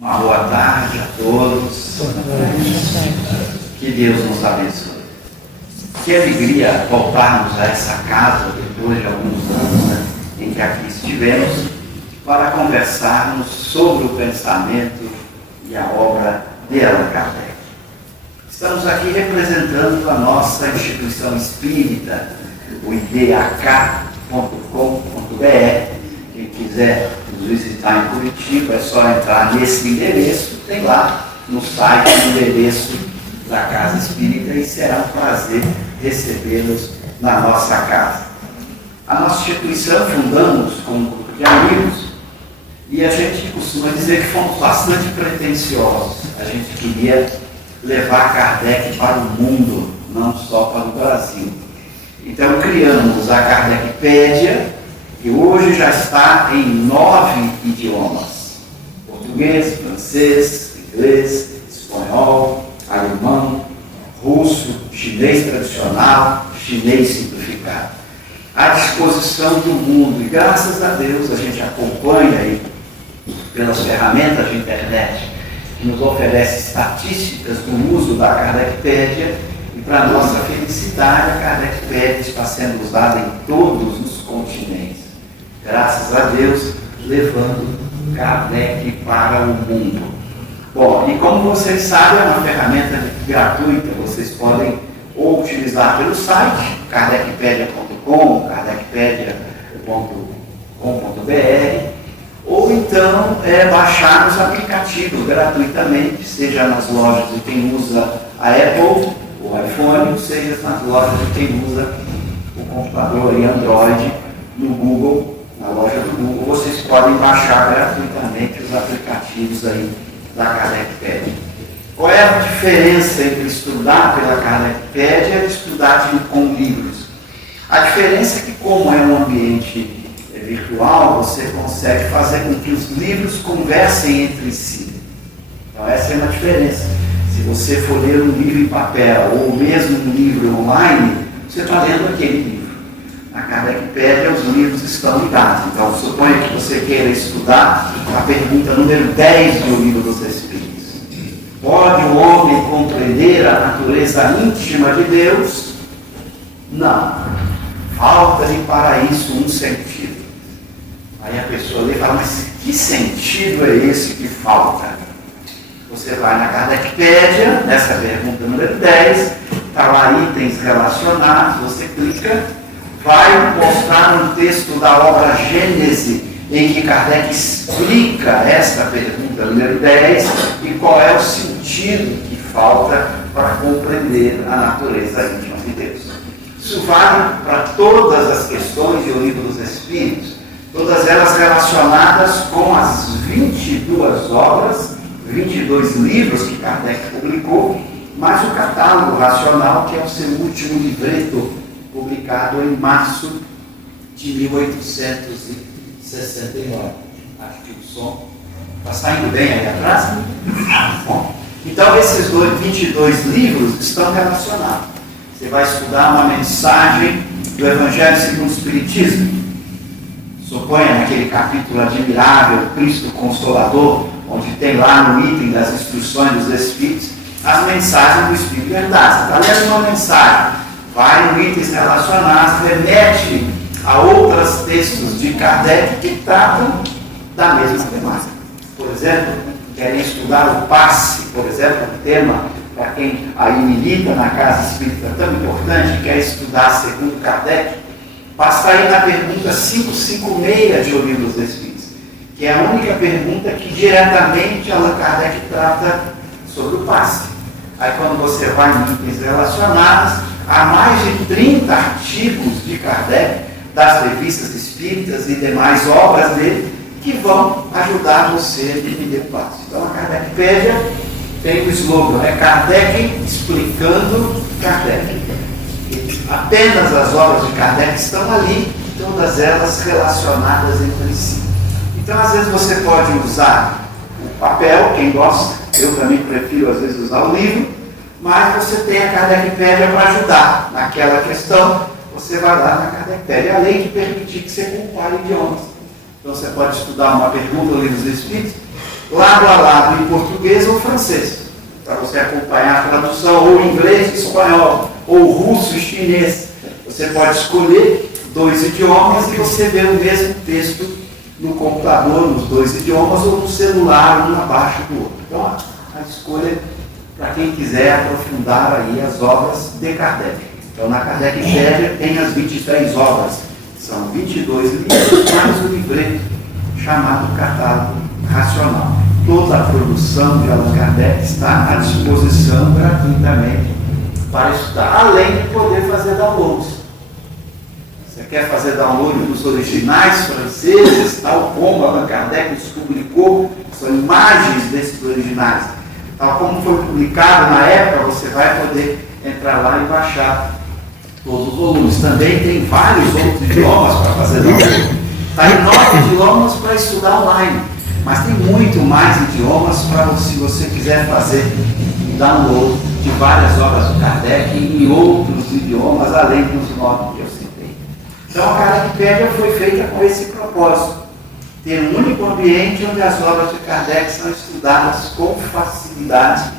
Uma boa tarde a todos. Que Deus nos abençoe. Que alegria voltarmos a essa casa depois de alguns anos, né, em que aqui estivemos para conversarmos sobre o pensamento e a obra de Allan Kardec. Estamos aqui representando a nossa instituição espírita, o idak.com.br. Quem quiser nos visitar em Curitiba, é só entrar nesse endereço, tem lá no site o endereço da Casa Espírita e será um prazer recebê-los na nossa casa. A nossa instituição fundamos com um grupo de amigos e a gente costuma dizer que fomos bastante pretensiosos. A gente queria levar Kardec para o mundo, não só para o Brasil. Então criamos a Kardecpédia, que hoje já está em 9 idiomas: português, francês, inglês, espanhol, alemão, russo, chinês tradicional, chinês simplificado. À disposição do mundo, e graças a Deus a gente acompanha aí pelas ferramentas de internet que nos oferece estatísticas do uso da Kardecpédia, e para nossa felicidade a Kardecpédia está sendo usada em todos os continentes. Graças a Deus, levando Kardec para o mundo. Bom, e como vocês sabem, é uma ferramenta gratuita. Vocês podem ou utilizar pelo site kardecpedia.com, kardecpedia.com.br, ou então baixar os aplicativos gratuitamente, seja nas lojas de quem usa a Apple, o iPhone, seja nas lojas de quem usa o computador e Android no Google. Na loja do Google, vocês podem baixar gratuitamente os aplicativos aí da Kardecpédia. Qual é a diferença entre estudar pela Kardecpédia e estudar com livros? A diferença é que, como é um ambiente virtual, você consegue fazer com que os livros conversem entre si. Então essa é uma diferença. Se você for ler um livro em papel ou mesmo um livro online, você está lendo aquele livro. Na Kardecpédia os livros estão ligados. Então, suponha que você queira estudar a pergunta número 10 do Livro dos Espíritos. Pode o homem compreender a natureza íntima de Deus? Não. Falta-lhe para isso um sentido. Aí a pessoa lê e fala, mas que sentido é esse que falta? Você vai na Kardecpédia, nessa pergunta número 10, está lá itens relacionados, você clica, vai mostrar um texto da obra Gênese, em que Kardec explica esta pergunta número 10 e qual é o sentido que falta para compreender a natureza íntima de Deus. Isso vale para todas as questões do Livro dos Espíritos, todas elas relacionadas com as 22 obras, 22 livros que Kardec publicou, mais o catálogo racional, que é o seu último livreto, publicado em março de 1869. Acho que o som está saindo bem aí atrás. Bom, então esses 22 livros estão relacionados. Você vai estudar uma mensagem do Evangelho segundo o Espiritismo. Suponha naquele capítulo admirável, Cristo Consolador, onde tem lá no item das instruções dos Espíritos as mensagens do Espírito de Verdade. Você está lendo uma mensagem, vai em itens relacionados, remete a outros textos de Kardec que tratam da mesma temática. Por exemplo, querem estudar o passe, por exemplo, um tema para quem aí milita na Casa Espírita tão importante, quer estudar segundo Kardec, passa aí na pergunta 556 de O Livro dos Espíritos, que é a única pergunta que diretamente Allan Kardec trata sobre o passe. Aí quando você vai em itens relacionados, há mais de 30 artigos de Kardec, das revistas espíritas e demais obras dele, que vão ajudar você a entender o passe. Então a Kardecpédia tem o slogan, Kardec explicando Kardec. E apenas as obras de Kardec estão ali, todas elas relacionadas entre si. Então às vezes você pode usar o papel, quem gosta, eu também prefiro às vezes usar o livro, mas você tem a Kardecpédia para ajudar naquela questão. Você vai lá na Kardecpédia, além de permitir que você compare idiomas. Então você pode estudar uma pergunta do Livro dos Espíritos lado a lado em português ou francês, para você acompanhar a tradução, ou inglês e espanhol, ou russo e chinês. Você pode escolher 2 idiomas e você vê o mesmo texto no computador, nos 2 idiomas, ou no celular, um abaixo do outro. Então, a escolha para quem quiser aprofundar aí as obras de Kardec. Então, na Kardecpédia tem as 23 obras, são 22 livros, mais um livreto chamado Catálogo Racional. Toda a produção de Allan Kardec está à disposição gratuitamente para estudar, além de poder fazer downloads. Você quer fazer download dos originais franceses, tal como Allan Kardec os publicou, são imagens desses originais, tal como foi publicado na época, você vai poder entrar lá e baixar todos os volumes. Também tem vários outros idiomas para fazer download. Está em 9 idiomas para estudar online, mas tem muito mais idiomas para, se você quiser fazer download de várias obras do Kardec em outros idiomas, além dos 9 que eu citei. Então a Kardecpédia foi feita com esse propósito, ter um único ambiente onde as obras de Kardec são estudadas com facilidade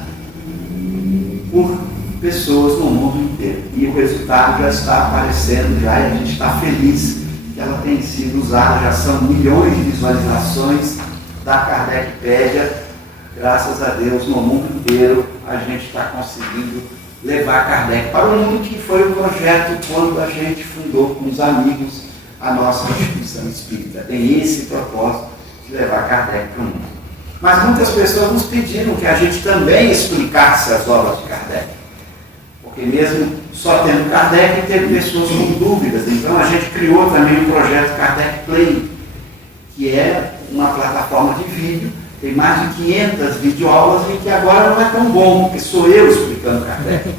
por pessoas no mundo inteiro. E o resultado já está aparecendo, já, e a gente está feliz que ela tem sido usada, já são milhões de visualizações da Kardecpédia, graças a Deus, no mundo inteiro a gente está conseguindo levar Kardec para o mundo, que foi o projeto quando a gente fundou com os amigos a nossa instituição espírita. Tem esse propósito de levar Kardec para o mundo. Mas muitas pessoas nos pediram que a gente também explicasse as obras de Kardec, porque mesmo só tendo Kardec, teve pessoas com dúvidas. Então a gente criou também o projeto Kardec Play, que é uma plataforma de vídeo, tem mais de 500 videoaulas e que agora não é tão bom, porque sou eu explicando Kardec.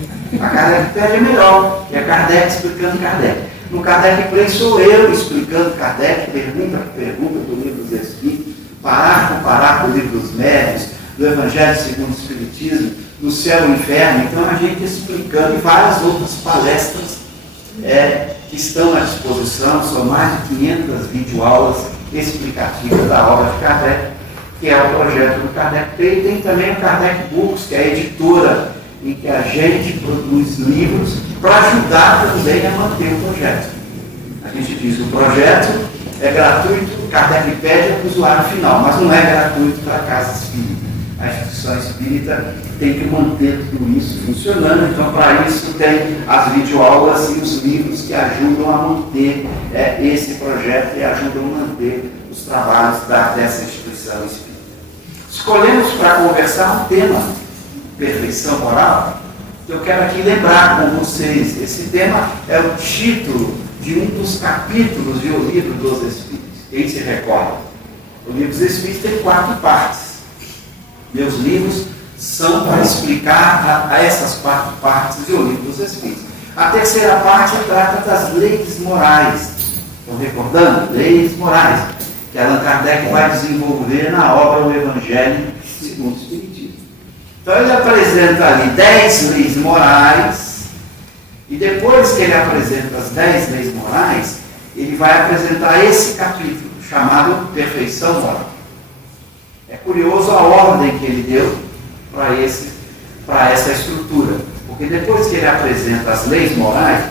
A Kardecpédia é melhor, que é Kardec explicando Kardec. No Kardec Play sou eu explicando Kardec, pergunta por pergunta do Livro dos Espíritos, parágrafo por parágrafo do Livro dos Médiuns, do Evangelho segundo o Espiritismo, do Céu e o Inferno. Então a gente explicando, e várias outras palestras que estão à disposição, são mais de 500 videoaulas explicativas da obra de Kardec, que é o projeto do Kardec Play. Tem também o Kardec Books, que é a editora em que a gente produz livros para ajudar também a manter o projeto. A gente diz que o projeto é gratuito, Kardecpédia para o usuário final, mas não é gratuito para a casa espírita. A instituição espírita tem que manter tudo isso funcionando, então para isso tem as videoaulas e os livros que ajudam a manter esse projeto e ajudam a manter os trabalhos dessa instituição espírita. Escolhemos para conversar um tema, perfeição moral, que eu quero aqui lembrar com vocês. Esse tema é o título de um dos capítulos do Livro dos Espíritos. Quem se recorda? O Livro dos Espíritos tem 4 partes. Meus livros são para explicar a essas 4 partes do Livro dos Espíritos. A terceira parte trata das leis morais. Estão recordando? Leis morais, que Allan Kardec vai desenvolver na obra O Evangelho segundo o Espiritismo. Então ele apresenta ali 10 leis morais, e depois que ele apresenta as 10 leis morais, ele vai apresentar esse capítulo, chamado Perfeição Moral. É curioso a ordem que ele deu para essa estrutura, porque depois que ele apresenta as leis morais,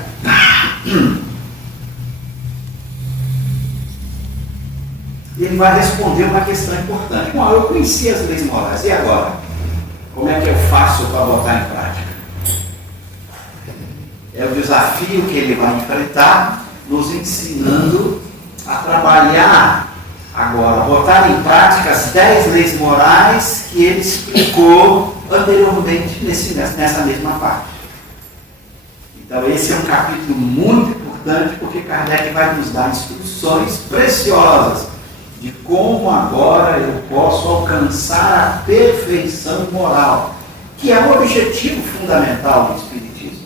ele vai responder uma questão importante. Bom, eu conheci as leis morais, e agora? Como é que eu faço para botar em prática? É o desafio que ele vai enfrentar, nos ensinando a trabalhar agora, botar em prática as 10 leis morais que ele explicou anteriormente nessa mesma parte. Então esse é um capítulo muito importante, porque Kardec vai nos dar instruções preciosas de como agora eu posso alcançar a perfeição moral, que é o objetivo fundamental do Espiritismo.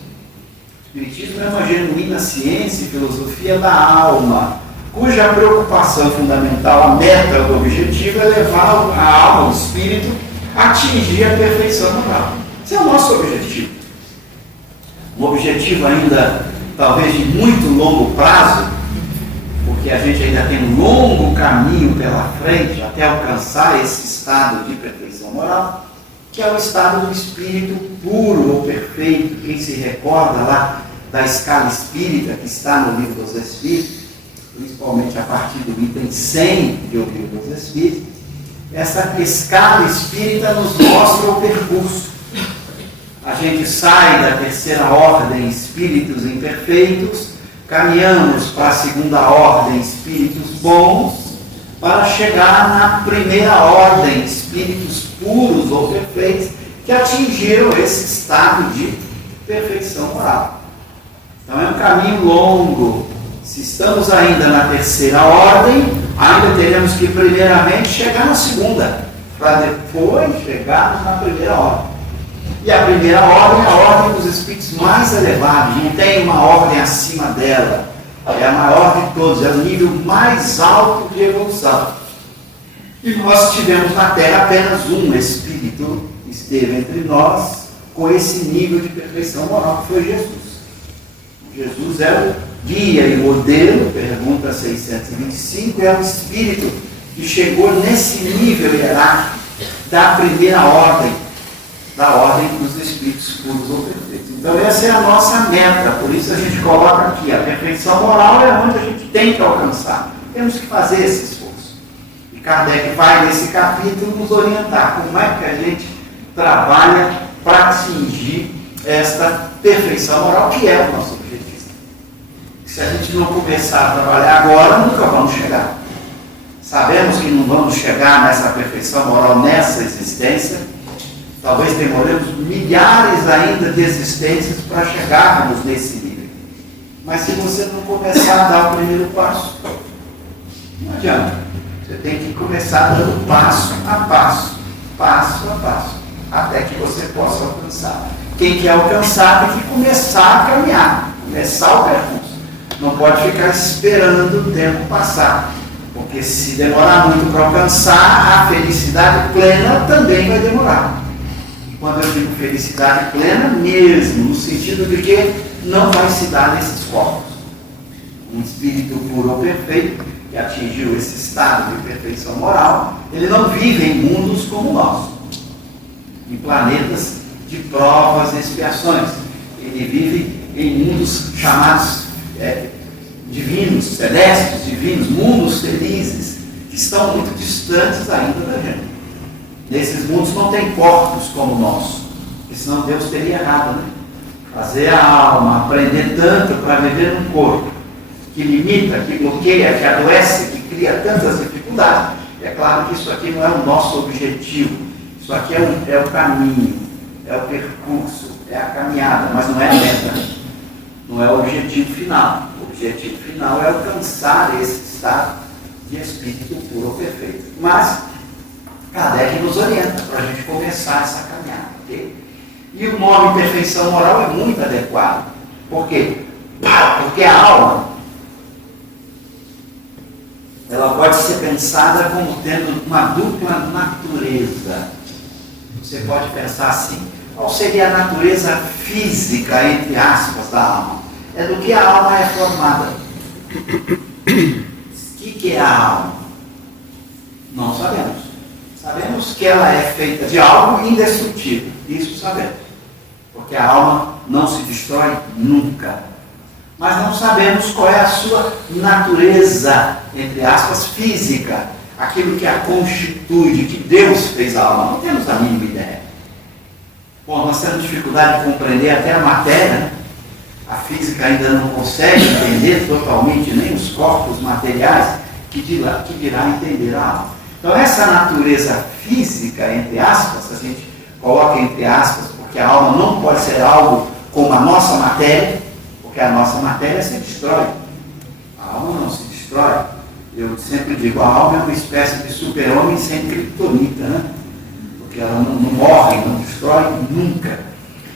O Espiritismo é uma genuína ciência e filosofia da alma, cuja preocupação fundamental, a meta do objetivo, é levar a alma, o espírito, a atingir a perfeição moral. Esse é o nosso objetivo. Um objetivo ainda, talvez, de muito longo prazo, porque a gente ainda tem um longo caminho pela frente até alcançar esse estado de perfeição moral, que é o estado do espírito puro ou perfeito. Quem se recorda lá da escala espírita que está no Livro dos Espíritos, principalmente a partir do item 100 de O Livro dos Espíritos, essa escala espírita nos mostra o percurso. A gente sai da terceira ordem, espíritos imperfeitos, caminhamos para a segunda ordem, espíritos bons, para chegar na primeira ordem, espíritos puros ou perfeitos, que atingiram esse estado de perfeição moral. Então é um caminho longo. Se estamos ainda na terceira ordem, ainda teremos que primeiramente chegar na segunda, para depois chegarmos na primeira ordem. E a primeira ordem é a ordem dos espíritos mais elevados, não tem uma ordem acima dela, é a maior de todos, é o nível mais alto de evolução. E nós tivemos na Terra apenas um espírito que esteve entre nós com esse nível de perfeição moral, que foi Jesus. Jesus é o guia e modelo, pergunta 625, é o espírito que chegou nesse nível hierárquico da primeira ordem, da ordem dos espíritos puros ou perfeitos. Então essa é a nossa meta, por isso a gente coloca aqui, a perfeição moral é onde a gente tem que alcançar. Temos que fazer esse esforço. E Kardec vai nesse capítulo nos orientar como é que a gente trabalha para atingir esta perfeição moral, que é o nosso objetivo. Se a gente não começar a trabalhar agora, nunca vamos chegar. Sabemos que não vamos chegar nessa perfeição moral nessa existência. Talvez demoremos milhares ainda de existências para chegarmos nesse nível. Mas se você não começar a dar o primeiro passo, não adianta. Você tem que começar dando passo a passo, até que você possa alcançar. Quem quer alcançar tem que começar a caminhar, começar o percurso. Não pode ficar esperando o tempo passar, porque se demorar muito para alcançar, a felicidade plena também vai demorar. Quando eu digo felicidade plena, mesmo, no sentido de que não vai se dar nesses corpos. Um espírito puro ou perfeito, que atingiu esse estado de perfeição moral, ele não vive em mundos como nós, em planetas de provas e expiações. Ele vive em mundos chamados divinos, celestes, divinos, mundos felizes, que estão muito distantes ainda da gente. Nesses mundos não tem corpos como o nosso, porque senão Deus teria errado, né? Fazer a alma aprender tanto para viver num corpo que limita, que bloqueia, que adoece, que cria tantas dificuldades. É claro que isso aqui não é o nosso objetivo, isso aqui é o caminho, é o percurso, é a caminhada, mas não é a meta, não é o objetivo final. O objetivo final é alcançar esse estado de espírito puro ou perfeito. Mas Kardec nos orienta para a gente começar essa caminhada. Okay? E o nome perfeição moral é muito adequado. Por quê? Porque a alma ela pode ser pensada como tendo uma dupla natureza. Você pode pensar assim: qual seria a natureza física, entre aspas, da alma? É do que a alma é formada. O que é a alma? Não sabemos. Sabemos que ela é feita de algo indestrutível. Isso sabemos. Porque a alma não se destrói nunca. Mas não sabemos qual é a sua natureza, entre aspas, física. Aquilo que a constitui, de que Deus fez a alma. Não temos a mínima ideia. Bom, nós temos dificuldade de compreender até a matéria, né? A física ainda não consegue entender totalmente nem os corpos materiais, que dirá entender a alma. Então essa natureza física, entre aspas, a gente coloca entre aspas, porque a alma não pode ser algo como a nossa matéria, porque a nossa matéria se destrói. A alma não se destrói. Eu sempre digo, a alma é uma espécie de super-homem sem criptonita, né? Porque ela não morre, não destrói nunca.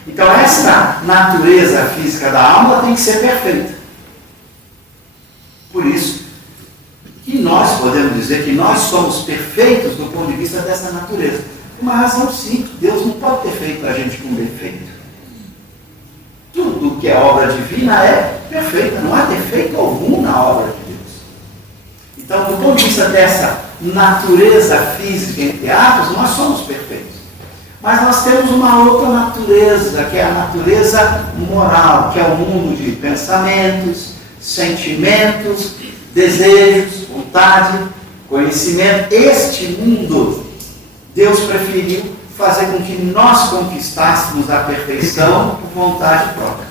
Então essa natureza física da alma tem que ser perfeita. Por isso que nós podemos dizer que nós somos perfeitos do ponto de vista dessa natureza. Uma razão simples: Deus não pode ter feito a gente com defeito. Tudo que é obra divina é perfeita, não há defeito algum na obra de Deus. Então, do ponto de vista dessa natureza física, entre aspas, nós somos perfeitos. Mas nós temos uma outra natureza, que é a natureza moral, que é o mundo de pensamentos, sentimentos, desejos, vontade, conhecimento. Este mundo, Deus preferiu fazer com que nós conquistássemos a perfeição por vontade própria.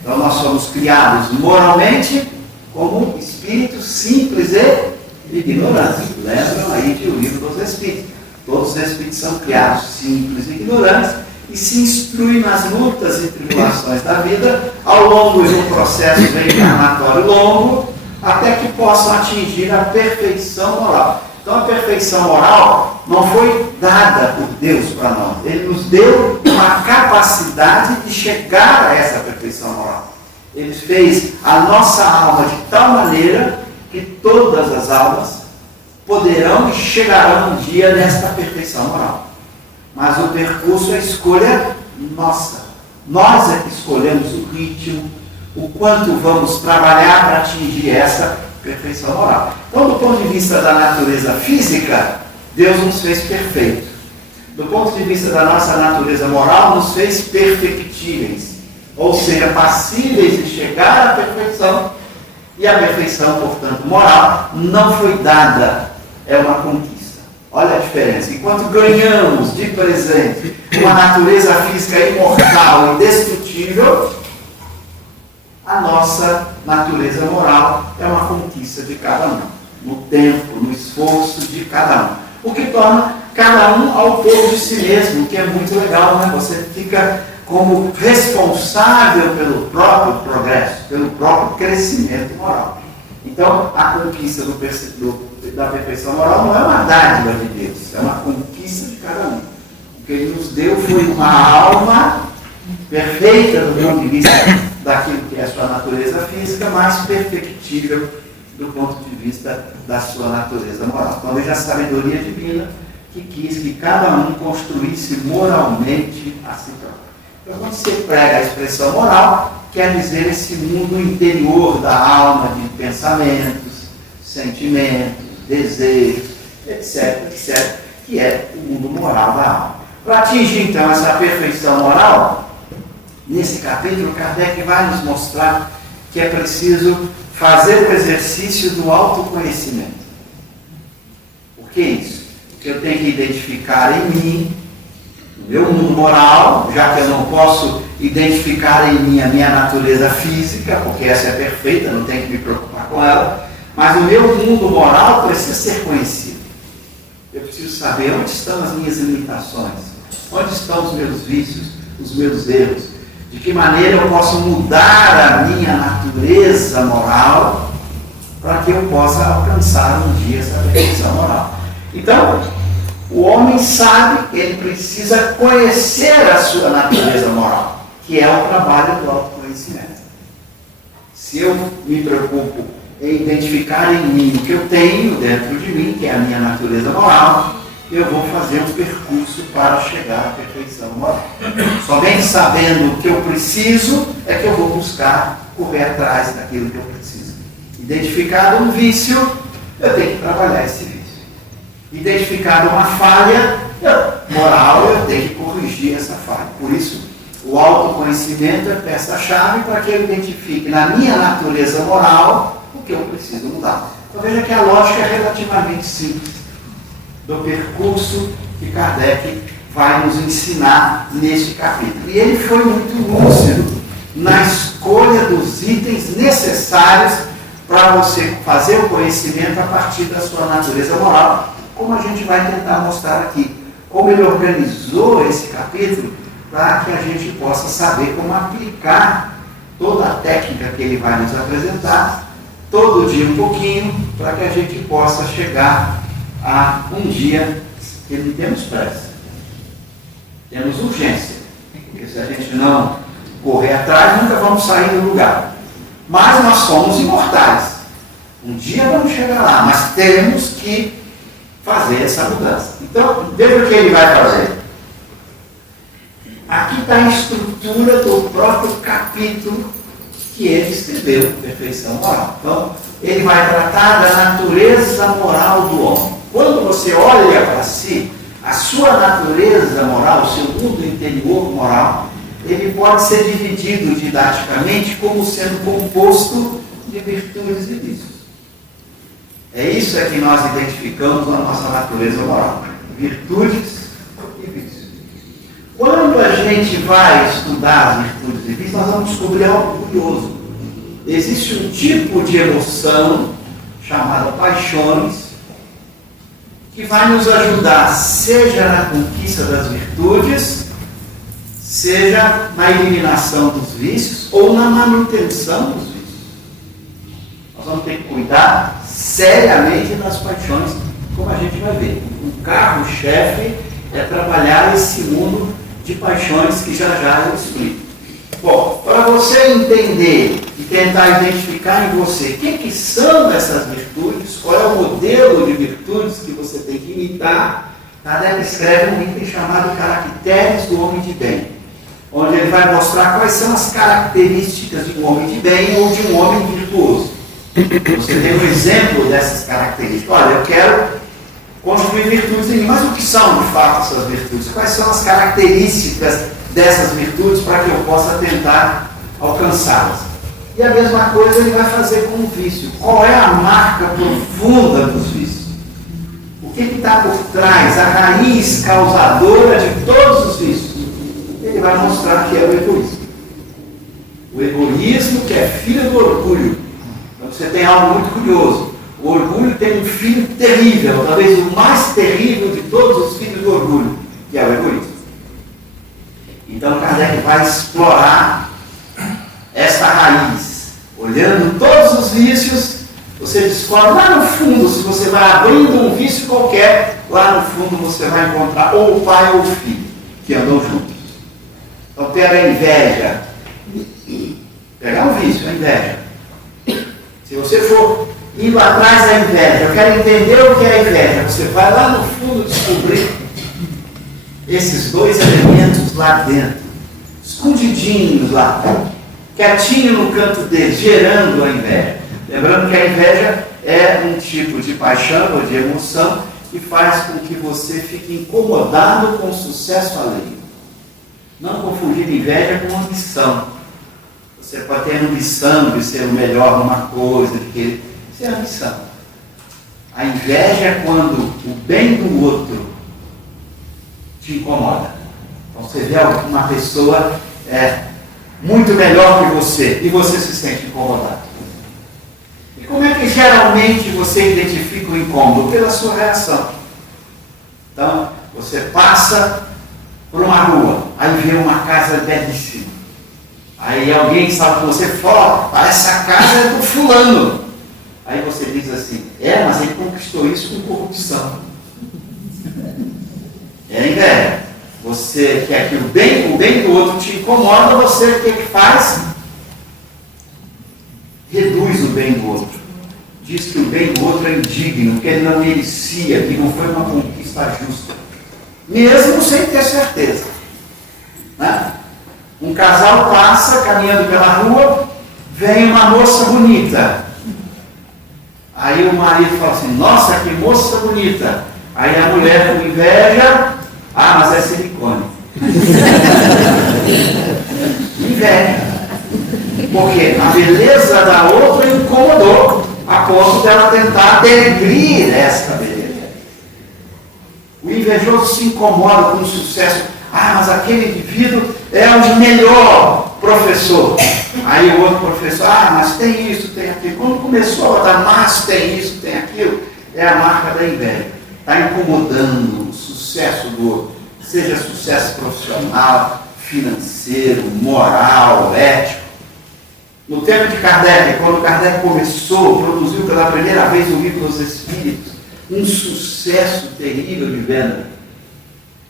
Então nós somos criados moralmente como espíritos simples e ignorantes. Lembram aí de o livro dos Espíritos. Todos os espíritos são criados simples e ignorantes e se instruem nas lutas e tribulações da vida ao longo de um processo reencarnatório longo, até que possam atingir a perfeição moral. Então a perfeição moral não foi dada por Deus para nós. Ele nos deu uma capacidade de chegar a essa perfeição moral. Ele fez a nossa alma de tal maneira que todas as almas poderão e chegarão um dia nesta perfeição moral. Mas o percurso é escolha nossa. Nós é que escolhemos o ritmo, o quanto vamos trabalhar para atingir essa perfeição moral. Então, do ponto de vista da natureza física, Deus nos fez perfeitos. Do ponto de vista da nossa natureza moral, nos fez perfectíveis. Ou seja, passíveis de chegar à perfeição. E a perfeição, portanto, moral, não foi dada, é uma conquista. Olha a diferença. Enquanto ganhamos de presente uma natureza física imortal e indestrutível, a nossa natureza moral é uma conquista de cada um, no tempo, no esforço de cada um. O que torna cada um autor de si mesmo, que é muito legal, né? Você fica como responsável pelo próprio progresso, pelo próprio crescimento moral. Então, a conquista da perfeição moral não é uma dádiva de Deus, é uma conquista de cada um. O que Ele nos deu foi uma alma perfeita do ponto de vista daquilo que é a sua natureza física, mas perfectível do ponto de vista da sua natureza moral. Então, veja a sabedoria divina que quis que cada um construísse moralmente a si próprio. Então, quando você prega a expressão moral, quer dizer esse mundo interior da alma de pensamentos, sentimentos, desejos, etc., etc., que é o mundo moral da alma. Para atingir, então, essa perfeição moral, nesse capítulo, Kardec vai nos mostrar que é preciso fazer o exercício do autoconhecimento. Por que isso? Porque eu tenho que identificar em mim, no meu mundo moral, já que eu não posso identificar em mim a minha natureza física, porque essa é perfeita, não tenho que me preocupar com ela, mas o meu mundo moral precisa ser conhecido. Eu preciso saber onde estão as minhas limitações, onde estão os meus vícios, os meus erros, de que maneira eu posso mudar a minha natureza moral para que eu possa alcançar um dia essa perfeição moral. Então, o homem sabe que ele precisa conhecer a sua natureza moral, que é o trabalho do autoconhecimento. Se eu me preocupo em identificar em mim o que eu tenho dentro de mim, que é a minha natureza moral, eu vou fazer um percurso para chegar à perfeição moral. Somente sabendo o que eu preciso é que eu vou buscar correr atrás daquilo que eu preciso. Identificado um vício, eu tenho que trabalhar esse vício. Identificado uma falha moral, eu tenho que corrigir essa falha. Por isso, o autoconhecimento é peça-chave para que eu identifique na minha natureza moral o que eu preciso mudar. Então veja que a lógica é relativamente simples do percurso que Kardec vai nos ensinar neste capítulo. E ele foi muito lúcido na escolha dos itens necessários para você fazer o conhecimento a partir da sua natureza moral, como a gente vai tentar mostrar aqui. Como ele organizou esse capítulo para que a gente possa saber como aplicar toda a técnica que ele vai nos apresentar, todo dia um pouquinho, para que a gente possa chegar a um dia que não temos pressa, temos urgência, porque se a gente não correr atrás, nunca vamos sair do lugar. Mas nós somos imortais. Um dia vamos chegar lá, mas temos que fazer essa mudança. Então, veja o que ele vai fazer. Aqui está a estrutura do próprio capítulo que ele escreveu, Perfeição Moral. Então, ele vai tratar da natureza moral do homem. Quando você olha para si, a sua natureza moral, o seu mundo interior moral, ele pode ser dividido didaticamente como sendo composto de virtudes e vícios. É isso que nós identificamos na nossa natureza moral. Virtudes e vícios. Quando a gente vai estudar as virtudes e vícios, nós vamos descobrir algo curioso. Existe um tipo de emoção chamada paixões que vai nos ajudar, seja na conquista das virtudes, seja na eliminação dos vícios ou na manutenção dos vícios. Nós vamos ter que cuidar seriamente das paixões, como a gente vai ver. O carro-chefe é trabalhar esse mundo de paixões que já eu explico. Bom, para você entender e tentar identificar em você o que são essas virtudes, qual é o modelo de virtudes que você tem que imitar, Kardec escreve um item chamado Caracteres do Homem de Bem, onde ele vai mostrar quais são as características de um homem de bem ou de um homem virtuoso. Você tem um exemplo dessas características. Olha, eu quero construir virtudes em mim, mas o que são de fato essas virtudes? Quais são as características dessas virtudes para que eu possa tentar alcançá-las? E a mesma coisa ele vai fazer com o vício. Qual é a marca profunda dos vícios? O que está por trás, a raiz causadora de todos os vícios? Ele vai mostrar que é o egoísmo. O egoísmo que é filho do orgulho. Então você tem algo muito curioso. O orgulho tem um filho terrível, talvez o mais terrível de todos os filhos do orgulho, que é o egoísmo. Então Kardec vai explorar essa raiz. Olhando todos os vícios, você descobre lá no fundo, se você vai abrindo um vício qualquer, lá no fundo você vai encontrar ou o pai ou o filho, que andam juntos. Então pega a inveja. Pegar um vício, a inveja. Se você for indo atrás da inveja, eu quero entender o que é a inveja, você vai lá no fundo descobrir esses dois elementos lá dentro, escondidinhos lá, quietinho no canto deles, gerando a inveja. Lembrando que a inveja é um tipo de paixão ou de emoção que faz com que você fique incomodado com o sucesso alheio. Não confundir inveja com ambição. Você pode ter ambição de ser o melhor numa coisa, de querer. Isso é ambição. A inveja é quando o bem do outro te incomoda. Então você vê uma pessoa muito melhor que você e você se sente incomodado. E como é que geralmente você identifica o incômodo? Pela sua reação. Então, você passa por uma rua, aí vê uma casa belíssima. Aí alguém sabe que você fala, essa casa é do fulano. Aí você diz assim, mas ele conquistou isso com corrupção. É inveja. Você quer que o bem do outro te incomoda, você o que faz? Reduz o bem do outro. Diz que o bem do outro é indigno, que ele não merecia, que não foi uma conquista justa. Mesmo sem ter certeza. Né? Um casal passa caminhando pela rua, vem uma moça bonita. Aí o marido fala assim, nossa, que moça bonita. Aí a mulher com inveja, mas é silicone. Inveja. Porque a beleza da outra incomodou, a ponto dela tentar denegrir essa beleza. O invejoso se incomoda com o sucesso. Mas aquele indivíduo é o melhor professor. Aí o outro professor, mas tem isso, tem aquilo. Quando começou a dar, mas tem isso, tem aquilo, é a marca da inveja. Está incomodando o sucesso do outro. Seja sucesso profissional, financeiro, moral, ético. No tempo de Kardec, quando Kardec produziu pela primeira vez o Livro dos Espíritos, um sucesso terrível de venda.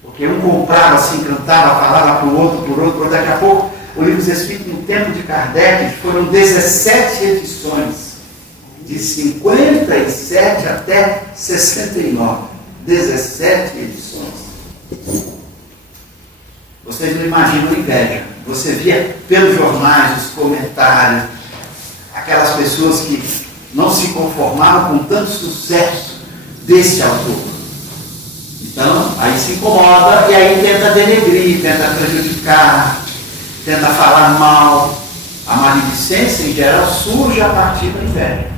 Porque um comprava, se encantava, falava para o outro, daqui a pouco, o Livro dos Espíritos, no tempo de Kardec, foram 17 edições, de 57 até 69. 17 edições. Vocês não imaginam a inveja. Você via pelos jornais, os comentários, aquelas pessoas que não se conformavam com tanto sucesso desse autor. Então, aí se incomoda e aí tenta denegrir, tenta prejudicar, tenta falar mal. A maledicência, em geral, surge a partir da inveja.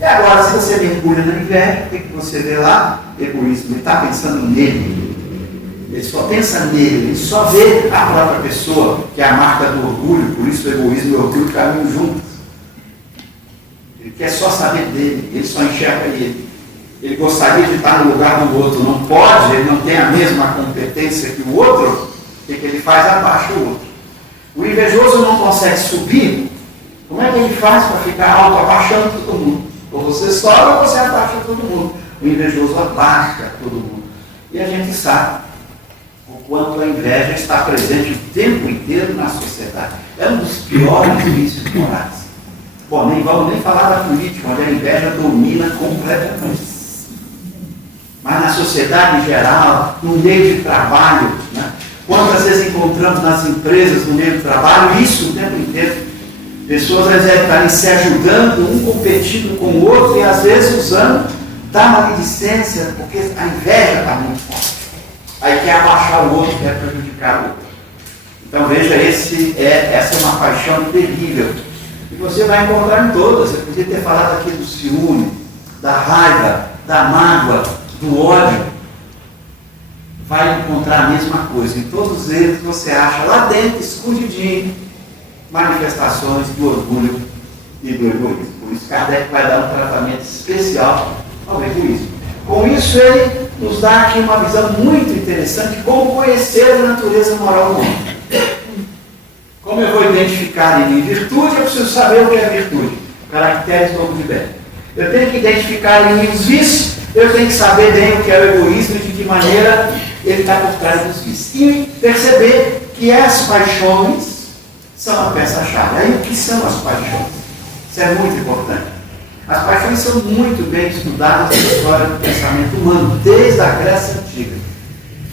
E agora, se você mergulha na inveja, o que você vê lá? Egoísmo. Ele está pensando nele. Ele só pensa nele. Ele só vê a própria pessoa, que é a marca do orgulho. Por isso o egoísmo e o orgulho caminham juntos. Ele quer só saber dele. Ele só enxerga ele. Ele gostaria de estar no lugar do outro. Não pode, ele não tem a mesma competência que o outro. O que ele faz? Abaixa o outro. O invejoso não consegue subir. Como é que ele faz para ficar alto, abaixando todo mundo? Ou você sobe ou você abaixa todo mundo. O invejoso abaixa todo mundo. E a gente sabe o quanto a inveja está presente o tempo inteiro na sociedade. É um dos piores vícios morais. Bom, nem vamos nem falar da política, onde a inveja domina completamente. Mas na sociedade em geral, no meio de trabalho, né? Quantas vezes encontramos nas empresas, no meio do trabalho, isso o tempo inteiro. Pessoas às vezes estarem se ajudando, um competindo com o outro, e às vezes usando da maledicência, porque a inveja está muito forte. Aí quer abaixar o outro, quer prejudicar o outro. Então veja, essa é uma paixão terrível. E você vai encontrar em todas. Você podia ter falado aqui do ciúme, da raiva, da mágoa, do ódio. Vai encontrar a mesma coisa. Em todos eles você acha lá dentro, escondidinho, manifestações do orgulho e do egoísmo. Por isso Kardec vai dar um tratamento especial ao egoísmo. Com isso ele nos dá aqui uma visão muito interessante de como conhecer a natureza moral do homem. Como eu vou identificar em mim virtude, eu preciso saber o que é virtude. Caracteres do homem de bem. Eu tenho que identificar em mim os vícios, eu tenho que saber bem o que é o egoísmo e de que maneira ele está por trás dos vícios. E perceber que as paixões são a peça-chave. Aí o que são as paixões? Isso é muito importante. As paixões são muito bem estudadas na história do pensamento humano, desde a Grécia Antiga.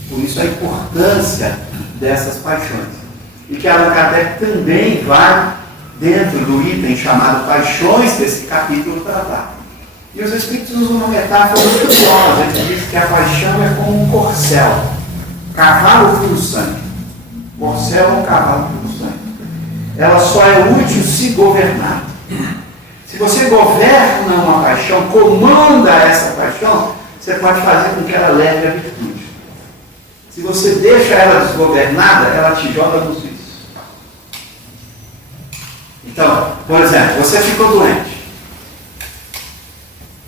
Por isso a importância dessas paixões. E que Allan Kardec também vai dentro do item chamado Paixões desse capítulo tratar. E os Espíritos usam uma metáfora muito curiosa. Ele diz que a paixão é como um corcel, cavalo puro sangue. Corcel é um cavalo puro sangue. Ela só é útil se governar. Se você governa uma paixão, comanda essa paixão, você pode fazer com que ela leve a virtude. Se você deixa ela desgovernada, ela te joga nos vícios. Então, por exemplo, você ficou doente.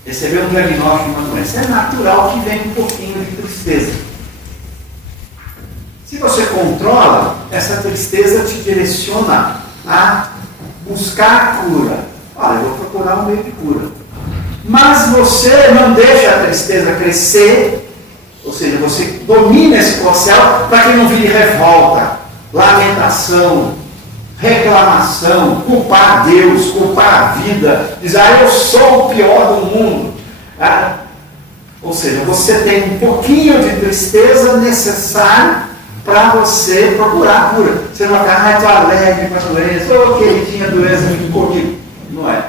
Recebeu um diagnóstico de uma doença. É natural que venha um pouquinho de tristeza. Se você controla, essa tristeza te direciona a buscar a cura. Olha, eu vou procurar um meio de cura. Mas você não deixa a tristeza crescer, ou seja, você domina esse corcel para que não vire revolta, lamentação, reclamação, culpar a Deus, culpar a vida, dizer, eu sou o pior do mundo. Ou seja, você tem um pouquinho de tristeza necessário para você procurar a cura. Você não vai estou alegre com a doença, queridinha, a doença vem comigo. Não é.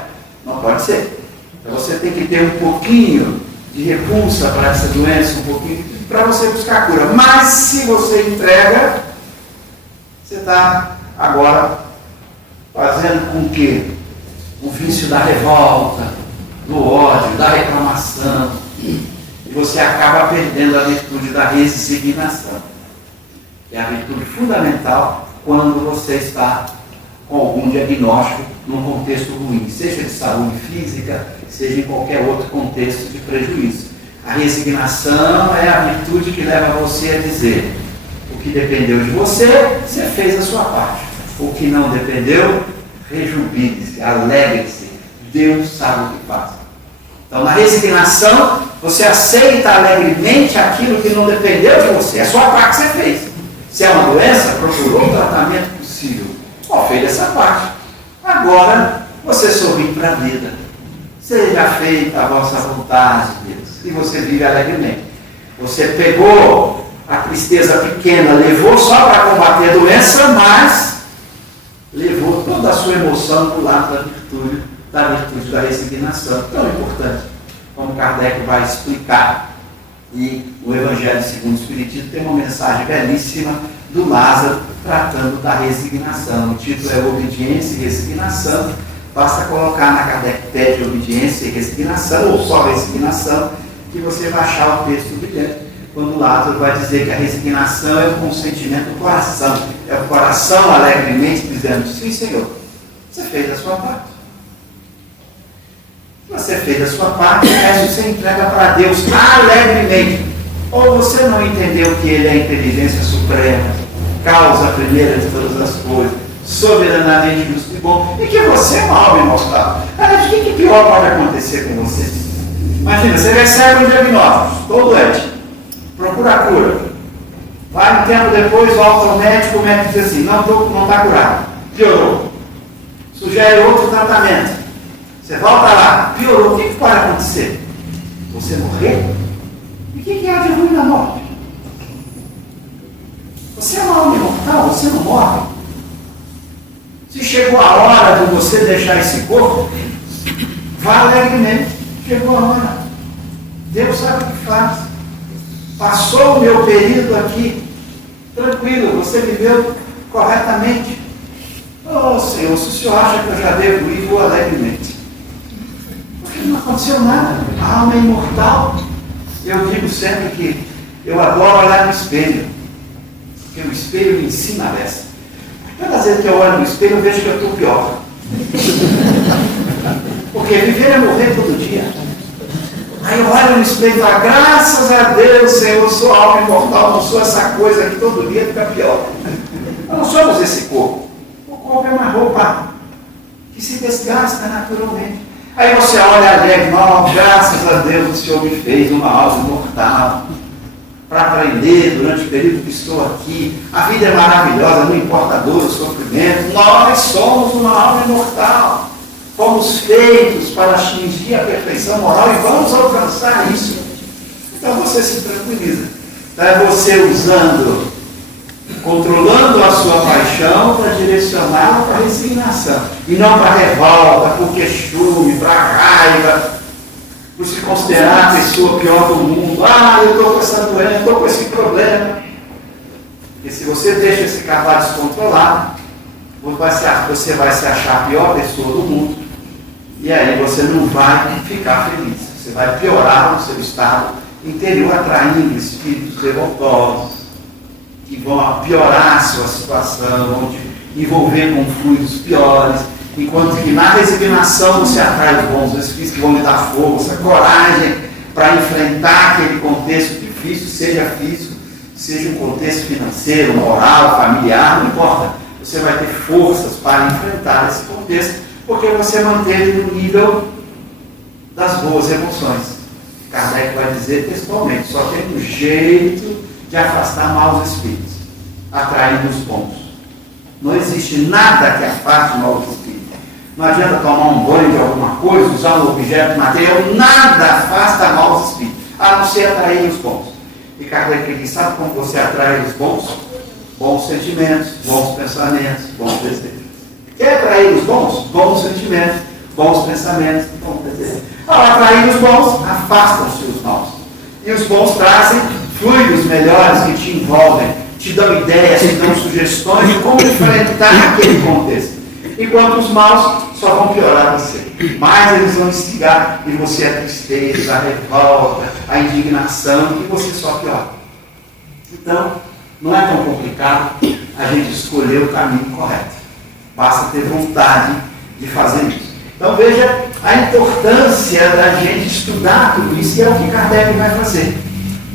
Não pode ser. Então você tem que ter um pouquinho de repulsa para essa doença, um pouquinho, para você buscar a cura. Mas se você entrega, você está agora fazendo com que o vício da revolta, do ódio, da reclamação, e você acaba perdendo a virtude da resignação. Que é a virtude fundamental quando você está com algum diagnóstico num contexto ruim, seja de saúde física, seja em qualquer outro contexto de prejuízo. A resignação é a virtude que leva você a dizer: o que dependeu de você, você fez a sua parte. O que não dependeu, rejubile-se, alegre-se. Deus sabe o que faz. Então, na resignação, você aceita alegremente aquilo que não dependeu de você. É a sua parte que você fez. Se é uma doença, procurou o tratamento possível. Fez essa parte. Agora, você sorri para a vida. Seja feita a vossa vontade, Deus. E você vive alegremente. Você pegou a tristeza pequena, levou só para combater a doença, mas toda a sua emoção para o lado da virtude da resignação, tão importante, como Kardec vai explicar. E o Evangelho segundo o Espiritismo tem uma mensagem belíssima do Lázaro tratando da resignação. O título é Obediência e Resignação. Basta colocar na Kardec Pede Obediência e Resignação, ou só Resignação, que você vai achar o texto brilhante, quando Lázaro vai dizer que a resignação é o consentimento do coração. É o coração alegremente dizendo: sim, Senhor, você fez a sua parte. Você fez a sua parte, o resto você entrega para Deus alegremente. Ou você não entendeu que Ele é a inteligência suprema, causa primeira de todas as coisas, soberanamente justo e bom, e que você é uma alma imortal. Aliás, o que pior pode acontecer com você? Imagina, você recebe um diagnóstico, estou doente, procura a cura. Vai um tempo depois, volta ao médico, o médico diz assim: não está curado, piorou. Sugere outro tratamento. Você volta lá, piorou, o que pode acontecer? Você morrer? E o que há de ruim na morte? Você é uma alma imortal, você não morre. Se chegou a hora de você deixar esse corpo, vá alegremente. Chegou a hora. Deus sabe o que faz. Passou o meu período aqui, tranquilo, você viveu corretamente. Oh, Senhor, se o Senhor acha que eu já devo ir, vou alegremente. Não aconteceu nada, a alma é imortal. Eu digo sempre que eu adoro olhar no espelho, porque o espelho me ensina a dessa. Cada vez que eu olho no espelho, eu vejo que eu estou pior. Porque viver é morrer todo dia. Aí eu olho no espelho e falo: graças a Deus, Senhor, eu sou alma imortal, não sou essa coisa que todo dia fica pior. Nós não somos esse corpo. O corpo é uma roupa que se desgasta naturalmente. Aí você olha alegre: não, graças a Deus o Senhor me fez uma alma imortal para aprender durante o período que estou aqui. A vida é maravilhosa, não importa a dor, o sofrimento. Nós somos uma alma imortal. Fomos feitos para atingir a perfeição moral e vamos alcançar isso. Então você se tranquiliza. Então é você controlando a sua paixão para direcioná-la para a resignação. E não para a revolta, para o queixume, para a raiva, por se considerar a pessoa pior do mundo. Ah, eu estou com essa doença, estou com esse problema. Porque se você deixa esse cavalo descontrolado, você vai se achar a pior pessoa do mundo. E aí você não vai ficar feliz. Você vai piorar o seu estado interior, atraindo espíritos revoltosos, que vão piorar a sua situação, vão te envolver com fluidos piores, enquanto que na resignação você atrai os bons espíritos que vão lhe dar força, coragem para enfrentar aquele contexto difícil, seja físico, seja um contexto financeiro, moral, familiar, não importa. Você vai ter forças para enfrentar esse contexto, porque você manteve no nível das boas emoções. Kardec vai dizer textualmente: só tem um jeito de afastar maus espíritos, atraindo os bons. Não existe nada que afaste maus espíritos. Não adianta tomar um banho de alguma coisa, usar um objeto material, nada afasta maus espíritos, a não ser atrair os bons. E Kardec diz: sabe como você atrai os bons? Bons sentimentos, bons pensamentos, bons desejos. Quer atrair os bons? Bons sentimentos, bons pensamentos, bons desejos. Ao atrair os bons, afastam-se os maus. E os bons trazem fluidos melhores que te envolvem, te dão ideias, te dão sugestões de como enfrentar aquele contexto. Enquanto os maus só vão piorar você. Mais eles vão instigar em você a tristeza, a revolta, a indignação, e você só piora. Então, não é tão complicado a gente escolher o caminho correto. Basta ter vontade de fazer isso. Então veja a importância da gente estudar tudo isso, e é o que Kardec vai fazer.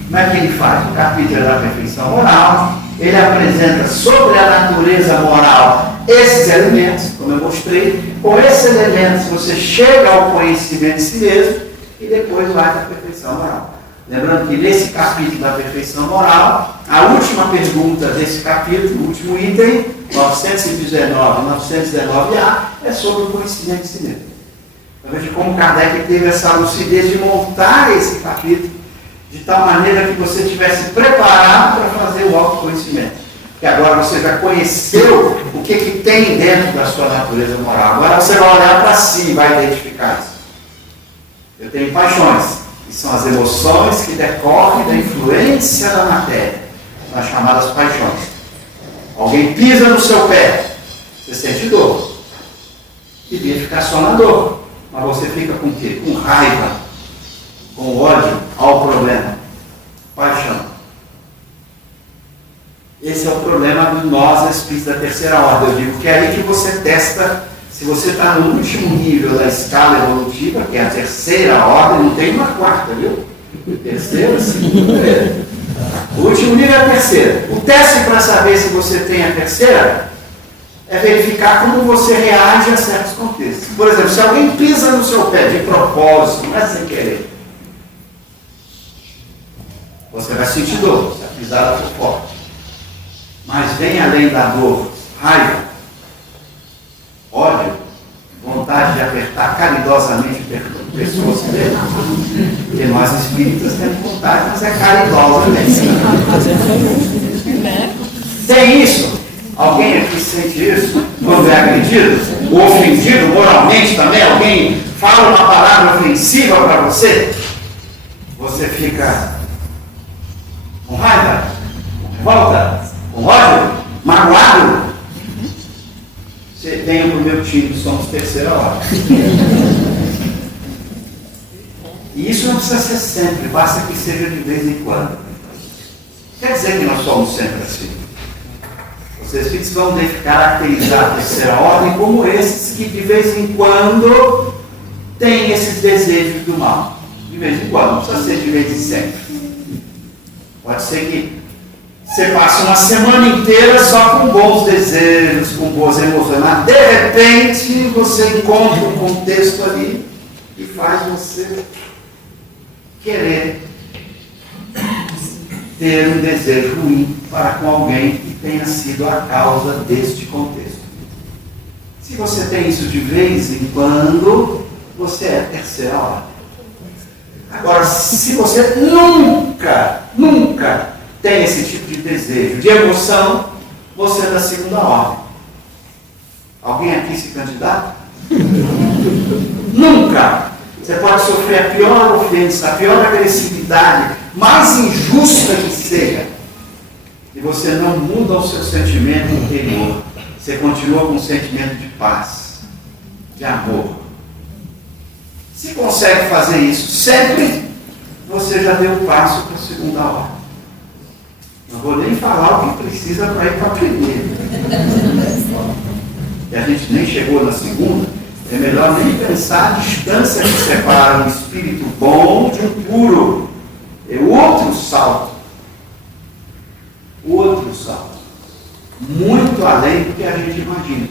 Como é que ele faz? O capítulo da perfeição moral, ele apresenta sobre a natureza moral esses elementos, como eu mostrei. Com esses elementos você chega ao conhecimento de si mesmo e depois vai para a perfeição moral. Lembrando que nesse capítulo da perfeição moral, a última pergunta desse capítulo, o último item, 919 919A, é sobre o conhecimento de si mesmo. Então veja como Kardec teve essa lucidez de montar esse capítulo de tal maneira que você estivesse preparado para fazer o autoconhecimento. que agora você já conheceu o que tem dentro da sua natureza moral. Agora você vai olhar para si e vai identificar isso. Eu tenho paixões, que são as emoções que decorrem da influência da matéria, são as chamadas paixões. Alguém pisa no seu pé, você sente dor. Devia ficar só na dor, mas você fica com o quê? Com raiva, com ódio ao problema. Paixão. Esse é o problema de nós, espíritos da terceira ordem. Eu digo que é aí que você testa se você está no último nível da escala evolutiva, que é a terceira ordem, não tem uma quarta, viu? Terceira, segunda, o último nível é a terceira. O teste para saber se você tem a terceira é verificar como você reage a certos contextos. Por exemplo, se alguém pisa no seu pé de propósito, não é sem querer, você vai sentir dor, se a pisada for forte. Mas vem além da dor, raiva, ódio, vontade de apertar caridosamente pessoas dele. Porque nós espíritas temos vontade, mas é caridosamente. Tem isso? Alguém aqui sente isso? Quando é agredido? Ou ofendido moralmente também? Alguém fala uma palavra ofensiva para você? Você fica com raiva, com revolta, com ódio, magoado? Você vem para o meu time, somos terceira ordem. E isso não precisa ser sempre, basta que seja de vez em quando. Quer dizer que nós somos sempre assim. Os espíritos vão caracterizar a terceira ordem como esses que de vez em quando têm esses desejos do mal. De vez em quando, não precisa ser de vez em sempre. Pode ser que você passa uma semana inteira só com bons desejos, com boas emoções, mas de repente você encontra um contexto ali que faz você querer ter um desejo ruim para com alguém que tenha sido a causa deste contexto. Se você tem isso de vez em quando, você é terceira ordem. Agora, se você nunca tem esse tipo de desejo, de emoção, você é da segunda ordem. Alguém aqui se candidata? Nunca! Você pode sofrer a pior ofensa, a pior agressividade, mais injusta que seja, e você não muda o seu sentimento interior. Você continua com um sentimento de paz, de amor. Se consegue fazer isso sempre, você já deu um passo para a segunda ordem. Não vou nem falar o que precisa para ir para a primeira. E a gente nem chegou na segunda, é melhor nem pensar a distância que separa um espírito bom de um puro. É outro salto. Outro salto. Muito além do que a gente imagina.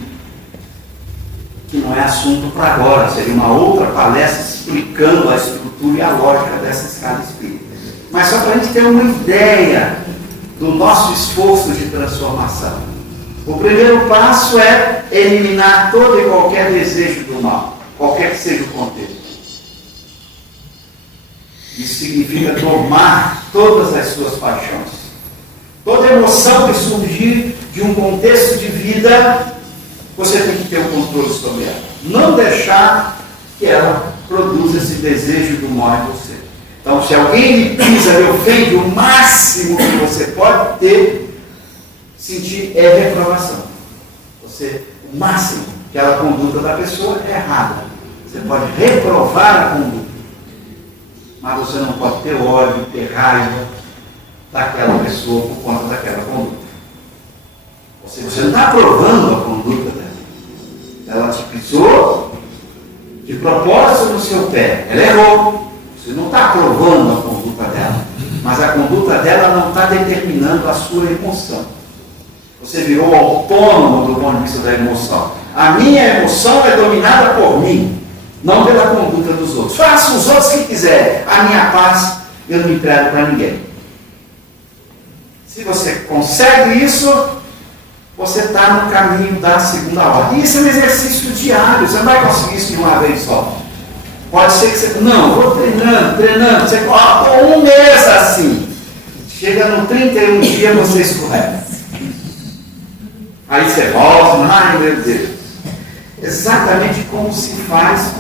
Que não é assunto para agora, seria uma outra palestra explicando a estrutura e a lógica dessa escala espírita. Mas só para a gente ter uma ideia do nosso esforço de transformação. O primeiro passo é eliminar todo e qualquer desejo do mal, qualquer que seja o contexto. Isso significa domar todas as suas paixões. Toda emoção que surgir de um contexto de vida, você tem que ter o controle sobre ela. Não deixar que ela produza esse desejo do mal em você. Então, se alguém lhe pisa, lhe ofende, o máximo que você pode ter, sentir é reprovação. O máximo que a conduta da pessoa é errada. Você pode reprovar a conduta, mas você não pode ter ódio, ter raiva daquela pessoa por conta daquela conduta. Ou seja, você não está aprovando a conduta dela. Ela te pisou de propósito no seu pé. Ela errou. Você não está aprovando a conduta dela, mas a conduta dela não está determinando a sua emoção. Você virou autônomo do ponto de vista da emoção. A minha emoção é dominada por mim, não pela conduta dos outros. Faça os outros que quiserem. A minha paz eu não entrego para ninguém. Se você consegue isso, você está no caminho da segunda ordem. E isso é um exercício diário. Você não vai conseguir isso de uma vez só. Pode ser que você... Não, vou treinando. Você coloca um mês assim. Chega no 31 dia, você escorrega. Aí você volta, ai meu Deus. Exatamente como se faz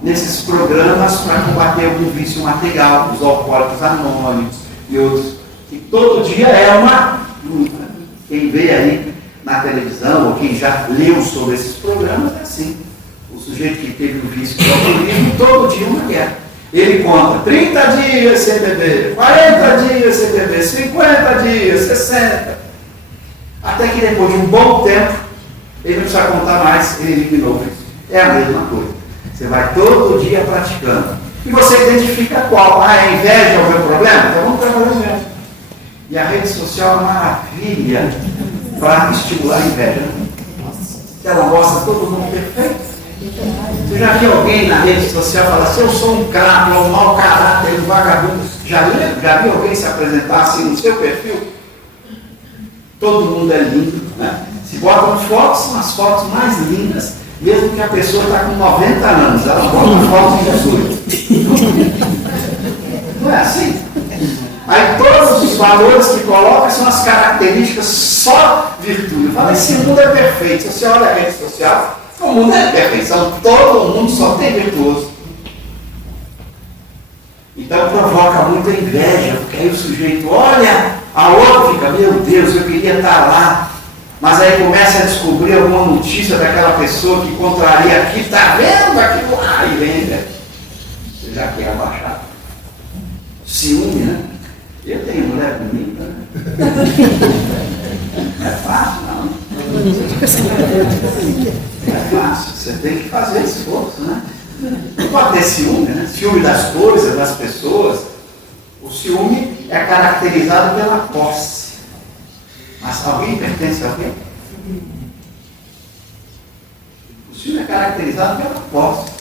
nesses programas para combater algum vício material, os alcoólicos anônimos e outros, que todo dia é uma luta. Quem vê aí na televisão, ou quem já leu sobre esses programas, é assim. O sujeito que teve um vício de alcoolismo, todo dia uma guerra. Ele conta 30 dias sem beber, 40 dias sem beber, 50 dias, 60. Até que depois de um bom tempo, ele não precisa contar mais, ele eliminou o vício. É a mesma coisa. Você vai todo dia praticando. E você identifica qual? Ah, a inveja é o meu problema? Então vamos trabalhar inveja. E a rede social é uma maravilha para estimular a inveja. Ela mostra todo mundo perfeito. Você já viu alguém na rede social falar assim, eu sou um cara, um mau caráter, um vagabundo? Já viu alguém se apresentar assim no seu perfil? Todo mundo é lindo, né? Se botam fotos, são as fotos mais lindas, mesmo que a pessoa está com 90 anos, ela bota foto de Jesus. Não é assim? Aí todos os valores que coloca são as características só virtude. Fala, esse mundo é perfeito. Se você olha a rede social, o mundo é perfeição. Todo mundo só tem virtuoso. Então provoca muita inveja, porque aí o sujeito olha, a outra fica, meu Deus, eu queria estar lá. Mas aí começa a descobrir alguma notícia daquela pessoa que contraria aqui, está vendo aquilo lá, e lembra. Você já quer abaixar. Ciúme, né? Eu tenho mulher bonita, né? Não é fácil, não. Não é fácil, você tem que fazer esforço, né? Não pode ter ciúme, né? Ciúme das coisas, das pessoas. O ciúme é caracterizado pela posse. Mas alguém pertence a alguém? O ciúme é caracterizado pela posse.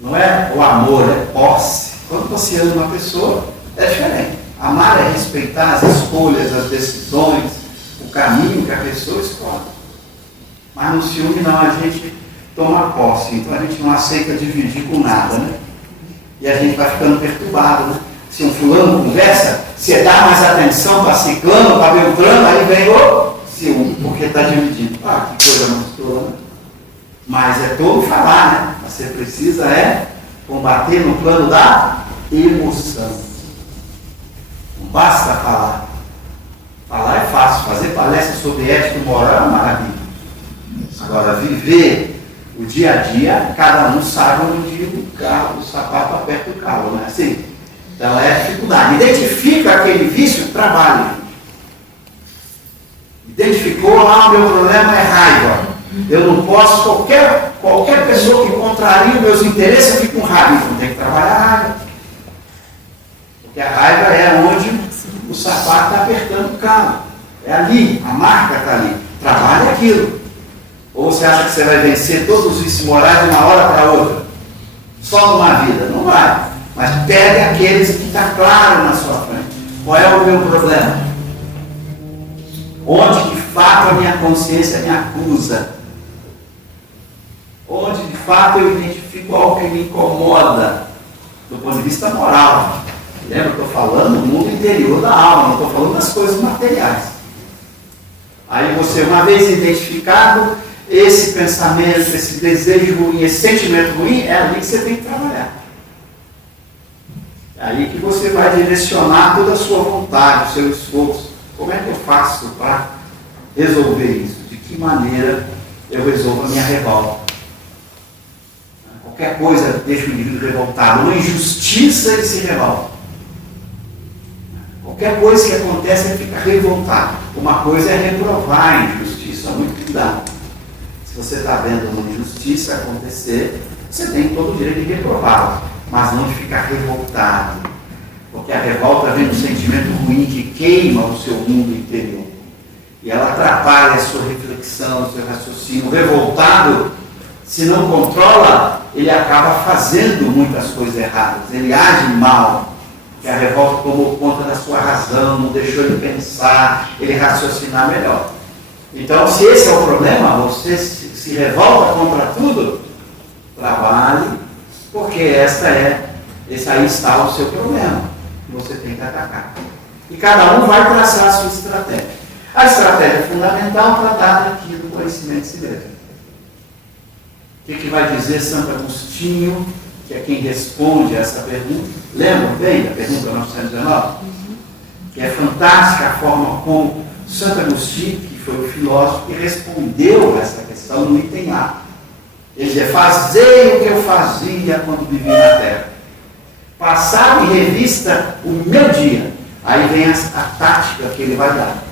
Não é o amor, é posse. Quando você ama uma pessoa, é diferente. Amar é respeitar as escolhas, as decisões, o caminho que a pessoa escolhe. Mas no ciúme não, a gente toma posse, então a gente não aceita dividir com nada, né? E a gente vai ficando perturbado, né? Se um fulano conversa, você dá mais atenção para ciclano, para beltrano, aí vem o ciúme, porque está dividindo. Ah, que coisa monstruosa, né? Mas é todo falar, né? Você precisa combater no plano da emoção. Não basta falar. Falar é fácil, fazer palestra sobre ética e moral é uma maravilha. Agora, viver o dia a dia, cada um sabe onde o carro, o sapato aperta o carro, não é assim? Então é dificuldade. Identifica aquele vício, trabalhe. Identificou, o meu problema é raiva. Eu não posso, qualquer pessoa que contraria os meus interesses, eu fico com raiva. Então tem que trabalhar a raiva. Porque a raiva é onde o sapato está apertando o carro. É ali, a marca está ali. Trabalhe aquilo. Ou você acha que você vai vencer todos os vícios morais de uma hora para outra? Só numa vida? Não vai. Mas pegue aqueles que está claro na sua frente. Qual é o meu problema? Onde de fato a minha consciência me acusa? Onde de fato eu identifico algo que me incomoda? Do ponto de vista moral. Lembra que eu estou falando do mundo interior da alma, não estou falando das coisas materiais. Aí você, uma vez identificado esse pensamento, esse desejo ruim, esse sentimento ruim, é ali que você tem que trabalhar. É aí que você vai direcionar toda a sua vontade, o seu esforço. Como é que eu faço para resolver isso? De que maneira eu resolvo a minha revolta? Qualquer coisa deixa o indivíduo revoltado. Uma injustiça, ele se revolta. Qualquer coisa que acontece, ele fica revoltado. Uma coisa é reprovar a injustiça, muito cuidado. Se você está vendo uma injustiça acontecer, você tem todo o direito de reprová-la, mas não de ficar revoltado. Porque a revolta vem do sentimento ruim que queima o seu mundo interior. E ela atrapalha a sua reflexão, o seu raciocínio. O revoltado, se não controla, ele acaba fazendo muitas coisas erradas. Ele age mal. Que a revolta tomou conta da sua razão, não deixou ele pensar, ele raciocinar melhor. Então, se esse é o problema, você se revolta contra tudo, trabalhe, porque esse aí está o seu problema, que você tem que atacar. E cada um vai traçar a sua estratégia. A estratégia fundamental para dar aqui do conhecimento de si mesmo. O que vai dizer Santo Agostinho, que é quem responde a essa pergunta? Lembram bem da pergunta 919? Que é fantástica a forma como Santo Agostinho, que foi o filósofo, que respondeu a essa questão no item A. Ele dizia: fazei o que eu fazia quando vivi na Terra. Passava em revista o meu dia. Aí vem a tática que ele vai dar.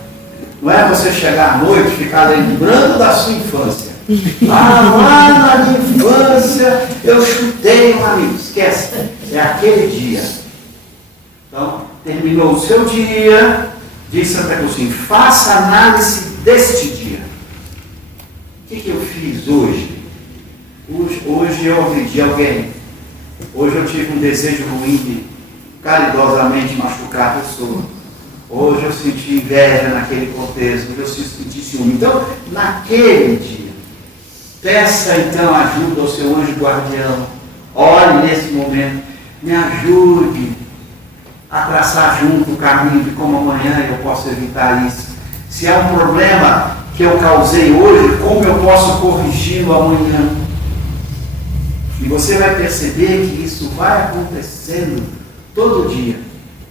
Não é você chegar à noite e ficar lembrando da sua infância. Ah, lá na minha infância eu chutei um amigo. Esquece. É aquele dia. Então, terminou o seu dia, diz Santo Agostinho, faça análise deste dia. O que eu fiz hoje? Hoje eu agredi alguém. Hoje eu tive um desejo ruim de caridosamente machucar a pessoa. Hoje eu senti inveja naquele contexto. Hoje eu senti ciúme. Então, naquele dia, peça então ajuda ao seu anjo guardião. Ore nesse momento. Me ajude a traçar junto o caminho de como amanhã eu posso evitar isso. Se há um problema que eu causei hoje, como eu posso corrigi-lo amanhã? E você vai perceber que isso vai acontecendo todo dia.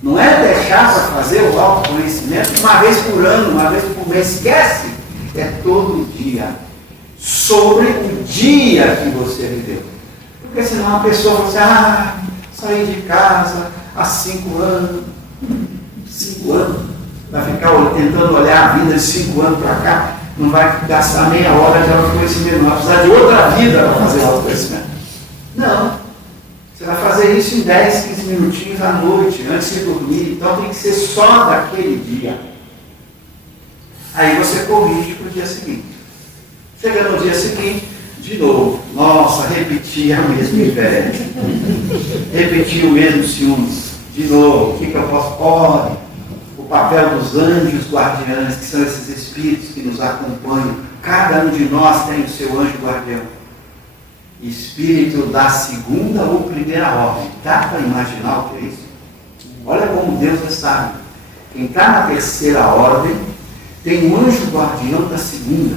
Não é deixar para fazer o autoconhecimento uma vez por ano, uma vez por mês. Esquece. É todo dia. Sobre o dia que você viveu. Porque senão a pessoa fala assim, saí de casa há 5 anos. 5 anos. Vai ficar tentando olhar a vida de 5 anos para cá. Não vai gastar meia hora de autoconhecimento. Não vai precisar de outra vida para fazer autoconhecimento. Não. Você vai fazer isso em 10, 15 minutinhos à noite, antes de dormir. Então tem que ser só daquele dia. Aí você corrige para o dia seguinte. Chega no dia seguinte, de novo. Nossa, repeti a mesma inveja. Repeti o mesmo ciúme. De novo, o que eu posso? Ore. O papel dos anjos guardiães, que são esses espíritos que nos acompanham. Cada um de nós tem o seu anjo guardião. Espírito da segunda ou primeira ordem. Dá para imaginar o que é isso? Olha como Deus é sábio. Quem está na terceira ordem tem um anjo guardião da segunda.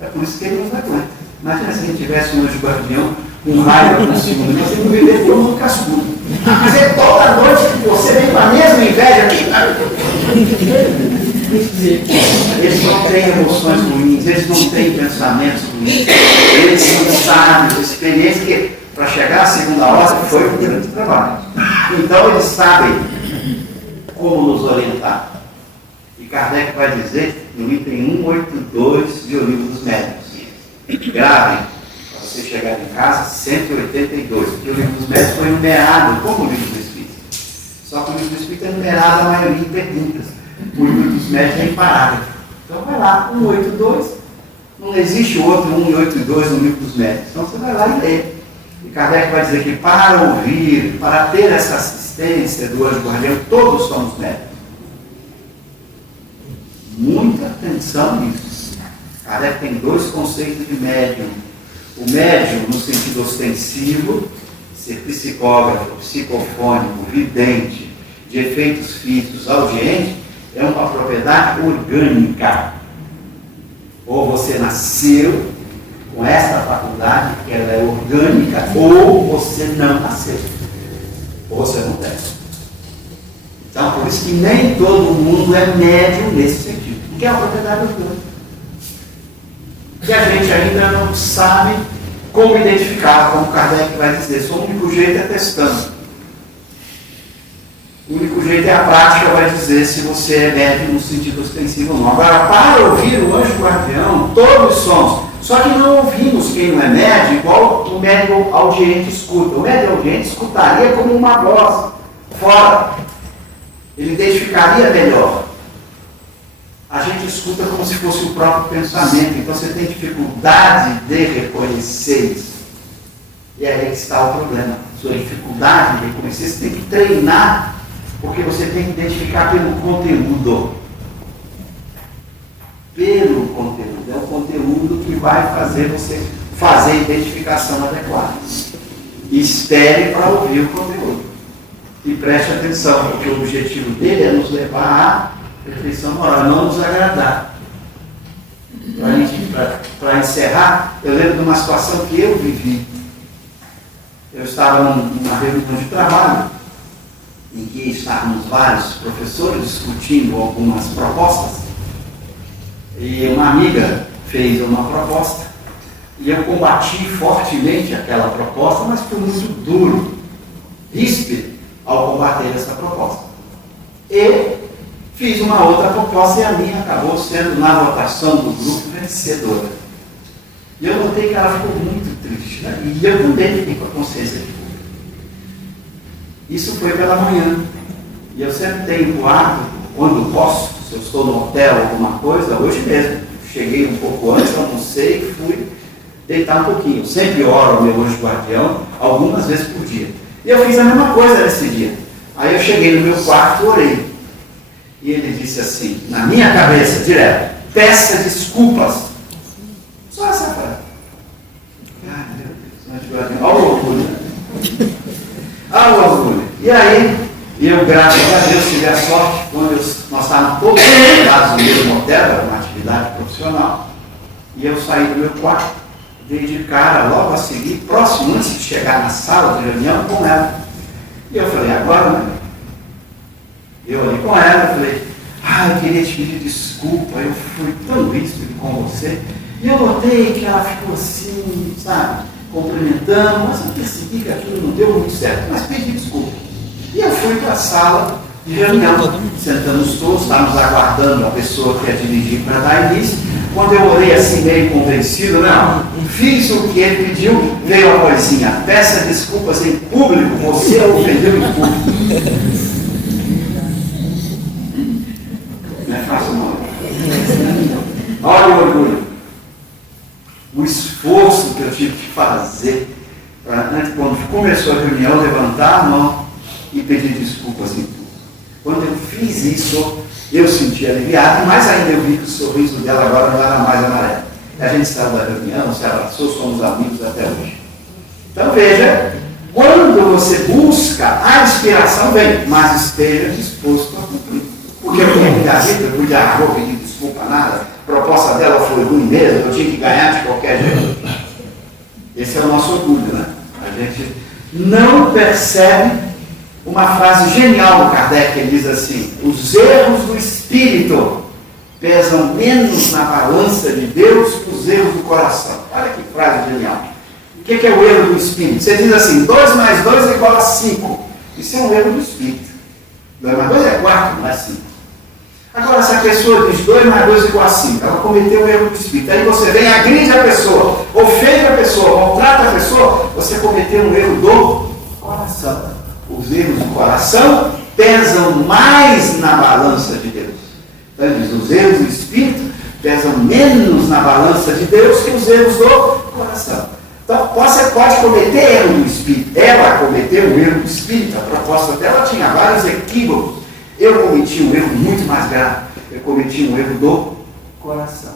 É por isso que ele nos aguenta. Imagina se a gente tivesse um anjo guardião, um raio na segunda. Nós temos que viver todo mundo cascudo. Mas é toda noite que você vem com a mesma inveja aqui. Eles não têm emoções ruins, eles não têm pensamentos ruins, eles são sábios, experiência que para chegar à segunda ordem foi um grande trabalho. Então eles sabem como nos orientar. E Kardec vai dizer no item 182 de O Livro dos Médiuns. Gravem, para você chegar em casa, 182, porque o Livro dos Médiuns foi numerado como o Livro do Espírito. Só que o Livro do Espírito é numerado a maioria em perguntas. O Livro dos Médiuns é em parágrafo. Então vai lá, 182, não existe outro 182 no Livro dos Médiuns. Então você vai lá e lê. E Kardec vai dizer que para ouvir, para ter essa assistência do anjo guardião, todos somos médiuns. Muita atenção nisso. Kardec tem 2 conceitos de médium. O médium, no sentido ostensivo, ser psicógrafo, psicofônico, vidente, de efeitos físicos, audiente, é uma propriedade orgânica. Ou você nasceu com essa faculdade, que ela é orgânica, ou você não nasceu. Ou você não tem. Então, por isso que nem todo mundo é médium nesse sentido. Porque é uma propriedade orgânica. Que a gente ainda não sabe como identificar, como Kardec vai dizer. Só o único jeito é testando. O único jeito é a prática, vai dizer se você é médium no sentido ostensivo ou não. Agora, para ouvir o anjo guardião, todos somos. Só que não ouvimos quem não é médium, igual o médium audiente escuta. O médium audiente escutaria como uma voz fora. Ele identificaria melhor. A gente escuta como se fosse o próprio pensamento. Então você tem dificuldade de reconhecer isso. E aí que está o problema. Sua dificuldade de reconhecer, você tem que treinar. Porque você tem que identificar pelo conteúdo. Pelo conteúdo. É o conteúdo que vai fazer você fazer a identificação adequada. E espere para ouvir o conteúdo. E preste atenção, porque o objetivo dele é nos levar perfeição moral, não nos agradar. Para encerrar, eu lembro de uma situação que eu vivi. Eu estava numa reunião de trabalho, em que estávamos vários professores discutindo algumas propostas, e uma amiga fez uma proposta, e eu combati fortemente aquela proposta, mas fui muito duro, ríspido, ao combater essa proposta. E fiz uma outra proposta e a minha acabou sendo, na votação do grupo, vencedora. E eu notei que ela ficou muito triste, né? E eu também fiquei com a consciência de culpa. Isso foi pela manhã. E eu sempre tenho o hábito, quando posso, se eu estou no hotel, alguma coisa, hoje mesmo, cheguei um pouco antes, almocei e fui deitar um pouquinho. Eu sempre oro ao meu anjo guardião, algumas vezes por dia. E eu fiz a mesma coisa nesse dia. Aí eu cheguei no meu quarto e orei. E ele disse assim, na minha cabeça, direto, peça desculpas. Só essa frase. Ai, meu Deus, olha o orgulho. Olha o orgulho. E aí, eu, graças a Deus, tive a sorte, quando nós estávamos todos ligados no mesmo hotel, era uma atividade profissional, e eu saí do meu quarto, dei de cara logo a seguir, próximo, antes de chegar na sala de reunião, com ela. E eu falei, agora, né? Eu olhei com ela, falei, eu queria te pedir desculpa, eu fui tão ríspido com você. E eu notei que ela ficou assim, sabe, cumprimentando, mas eu percebi que aquilo não deu muito certo, mas pedi desculpa. E eu fui para a sala de reunião, sentamos todos, estávamos aguardando a pessoa que ia dirigir para dar início. Quando eu orei assim, meio convencido, não, fiz o que ele pediu, veio a vozinha, peça desculpas em público, você ofendeu em público. Não é fácil não. Olha o orgulho. O esforço que eu tive que fazer para, quando começou a reunião, levantar a mão e pedir desculpas em tudo. Quando eu fiz isso, eu senti aliviado, mas ainda eu vi que o sorriso dela agora não era mais amarelo. A gente saiu da reunião, se abraçou, somos amigos até hoje. Então veja, quando você busca, a inspiração vem, mas esteja disposto a cumprir. Porque eu tinha que dar vida, eu podia, vou pedir desculpa, nada. A proposta dela foi ruim mesmo, eu tinha que ganhar de qualquer jeito. Esse é o nosso orgulho, né? A gente não percebe uma frase genial do Kardec, ele diz assim, os erros do espírito pesam menos na balança de Deus que os erros do coração. Olha que frase genial. O que é o erro do espírito? Você diz assim, 2 mais 2 é igual a 5. Isso é um erro do espírito. 2 mais 2 é 4, não é 5. Agora, se a pessoa diz 2 mais 2 é igual a 5, ela cometeu um erro do espírito. Aí você vem, agride a pessoa, ofende a pessoa, maltrata a pessoa, você cometeu um erro do coração. Os erros do coração pesam mais na balança de Deus. Então ele diz, os erros do espírito pesam menos na balança de Deus que os erros do coração. Então você pode cometer erro do espírito. Ela cometeu um erro do espírito. A proposta dela tinha vários equívocos. Eu cometi um erro muito mais grave. Eu cometi um erro do coração.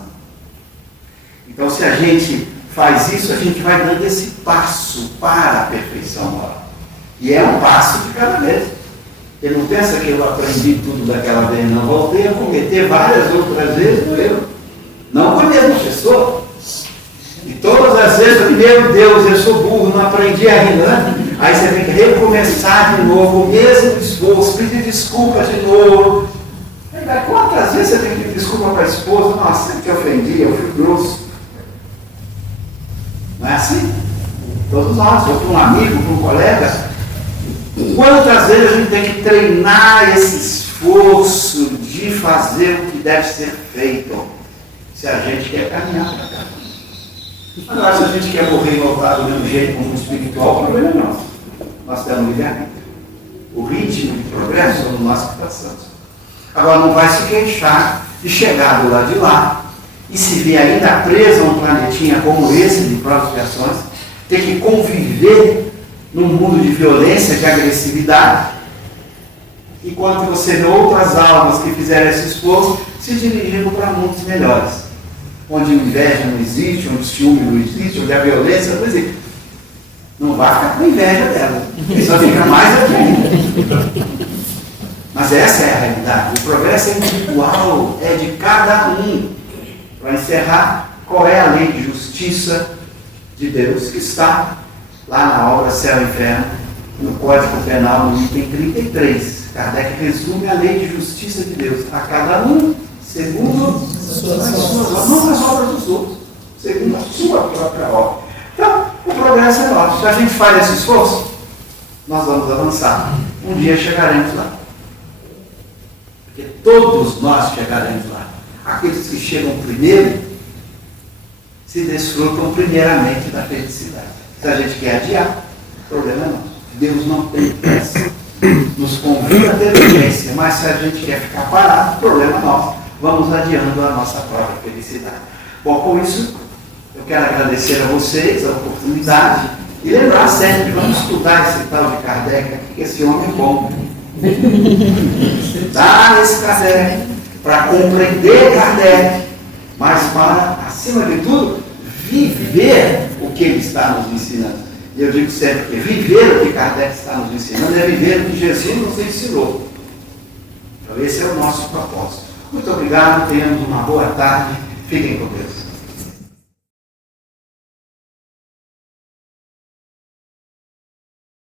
Então se a gente faz isso, a gente vai dando esse passo para a perfeição moral. E é um passo de cada vez. Ele não pensa que eu aprendi tudo daquela vez, não. Voltei a cometer várias outras vezes o erro. Não com a mesma pessoa. E todas as vezes, meu Deus, eu sou burro, não aprendi ainda, né? Aí você tem que recomeçar de novo, o mesmo esforço, pedir desculpa de novo. Quantas vezes você tem que pedir desculpa para a esposa? Nossa, eu te ofendi, eu fui grosso. Não é assim? Todos nós, ou para um amigo, para um colega. Quantas vezes a gente tem que treinar esse esforço de fazer o que deve ser feito, se a gente quer caminhar para cá. Agora, se a gente quer morrer e voltar do mesmo jeito como espiritual, o problema é nosso. Nós temos livre-arbítrio. O ritmo de progresso somos nós que traçamos. Agora, não vai se queixar de chegar do lado de lá e se ver ainda preso a um planetinha como esse de provas e expiações, ter que conviver num mundo de violência, de agressividade, enquanto você vê outras almas que fizeram esse esforço se dirigindo para mundos melhores, onde a inveja não existe, onde o ciúme não existe, onde a violência não existe. Não vai ficar com inveja dela, só fica mais aqui ainda. Mas essa é a realidade. O progresso é individual, é de cada um. Para encerrar, qual é a lei de justiça de Deus que está lá na obra Céu e Inferno, no Código Penal, no item 33. Kardec resume a lei de justiça de Deus a cada um segundo as suas obras, não as obras dos outros, segundo a sua própria obra. Então, o progresso é nosso. Se a gente faz esse esforço, nós vamos avançar. Um dia chegaremos lá. Porque todos nós chegaremos lá. Aqueles que chegam primeiro se desfrutam primeiramente da felicidade. Se a gente quer adiar, o problema é nosso. Deus não tem pressa. Nos convida a ter urgência, mas se a gente quer ficar parado, o problema é nosso. Vamos adiando a nossa própria felicidade. Bom, com isso, eu quero agradecer a vocês a oportunidade e lembrar sempre, vamos estudar esse tal de Kardec aqui, que esse homem é bom. Estudar esse Kardec, para compreender Kardec, mas para, acima de tudo, viver o que ele está nos ensinando. E eu digo sempre que viver o que Kardec está nos ensinando é viver o que Jesus nos ensinou. Então esse é o nosso propósito. Muito obrigado, tenhamos uma boa tarde, fiquem com Deus.